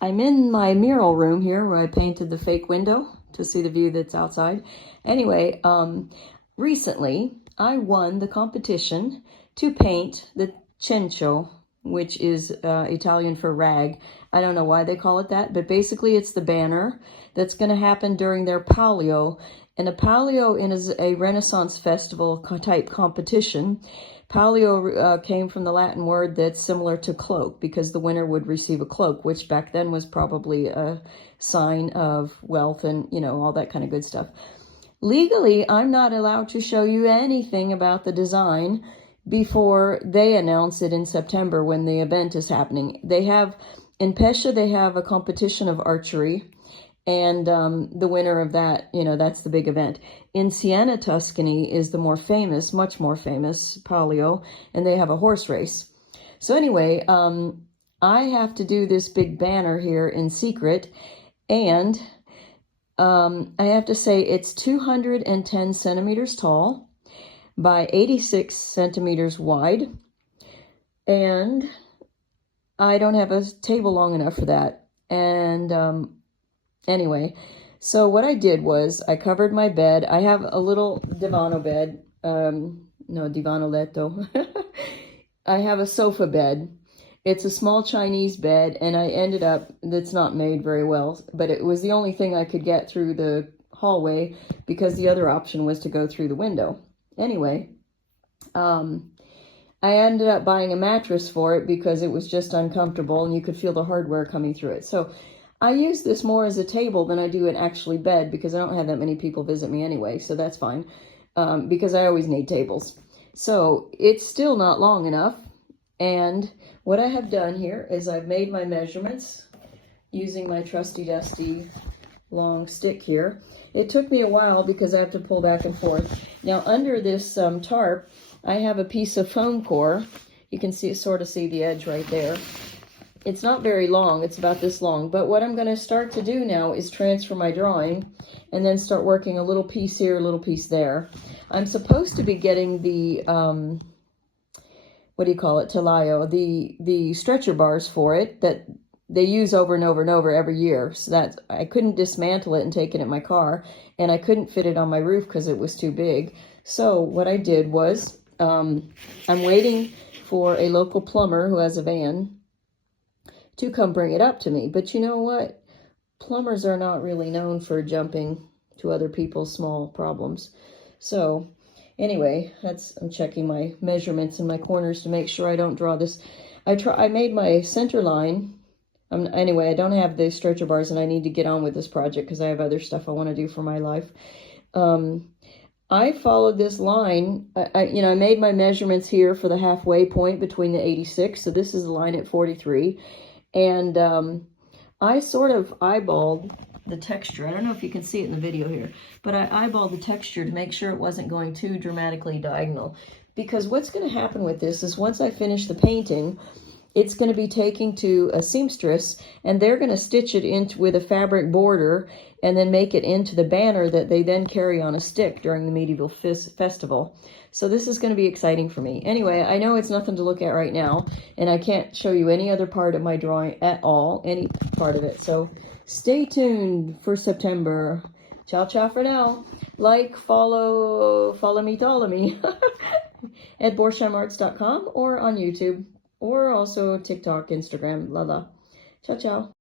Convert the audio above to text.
I'm in my mural room here where I painted the fake window to see the view that's outside. Anyway, recently I won the competition to paint the cencio, which is Italian for rag. I don't know why they call it that, but basically it's the banner that's going to happen during their Palio. And a Palio is a Renaissance festival type competition. Palio came from the Latin word that's similar to cloak, because the winner would receive a cloak, which back then was probably a sign of wealth and, you know, all that kind of good stuff. Legally, I'm not allowed to show you anything about the design before they announce it in September when the event is happening. They have, in Pescia, they have a competition of archery. And the winner of that, you know, that's the big event. In Siena, Tuscany is the more famous, much more famous Palio, and they have a horse race. So anyway, I have to do this big banner here in secret, and I have to say it's 210 centimeters tall by 86 centimeters wide, and I don't have a table long enough for that. And anyway, so what I did was I covered my bed. I have a little divano bed. No, divano letto. I have a sofa bed. It's a small Chinese bed, and I ended up, that's not made very well, but it was the only thing I could get through the hallway because the other option was to go through the window. Anyway, I ended up buying a mattress for it because it was just uncomfortable and you could feel the hardware coming through it. So I use this more as a table than I do an actually bed because I don't have that many people visit me anyway, so that's fine, because I always need tables. So it's still not long enough, and what I have done here is I've made my measurements using my trusty dusty long stick here. It took me a while because I have to pull back and forth. Now under this tarp, I have a piece of foam core. You can see, sort of see the edge right there. It's not very long, it's about this long, but what I'm going to start to do now is transfer my drawing and then start working a little piece here, a little piece there. I'm supposed to be getting the, what do you call it, telaio, the stretcher bars for it that they use over and over and over every year. So that I couldn't dismantle it and take it in my car, and I couldn't fit it on my roof because it was too big. So what I did was, I'm waiting for a local plumber who has a van to come bring it up to me. But you know what? Plumbers are not really known for jumping to other people's small problems. So anyway, I'm checking my measurements in my corners to make sure I don't draw this. I made my center line. Anyway, I don't have the stretcher bars and I need to get on with this project because I have other stuff I want to do for my life. I followed this line. I made my measurements here for the halfway point between the 86. So this is the line at 43. And I sort of eyeballed the texture. I don't know if you can see it in the video here, but I eyeballed the texture to make sure it wasn't going too dramatically diagonal. Because what's going to happen with this is once I finish the painting, it's going to be taken to a seamstress, and they're going to stitch it into with a fabric border and then make it into the banner that they then carry on a stick during the medieval festival. So this is going to be exciting for me. Anyway, I know it's nothing to look at right now, and I can't show you any other part of my drawing at all, any part of it. So stay tuned for September. Ciao, ciao for now. Like, follow me at borsheimarts.com or on YouTube, or also TikTok, Instagram, la la. Ciao, ciao.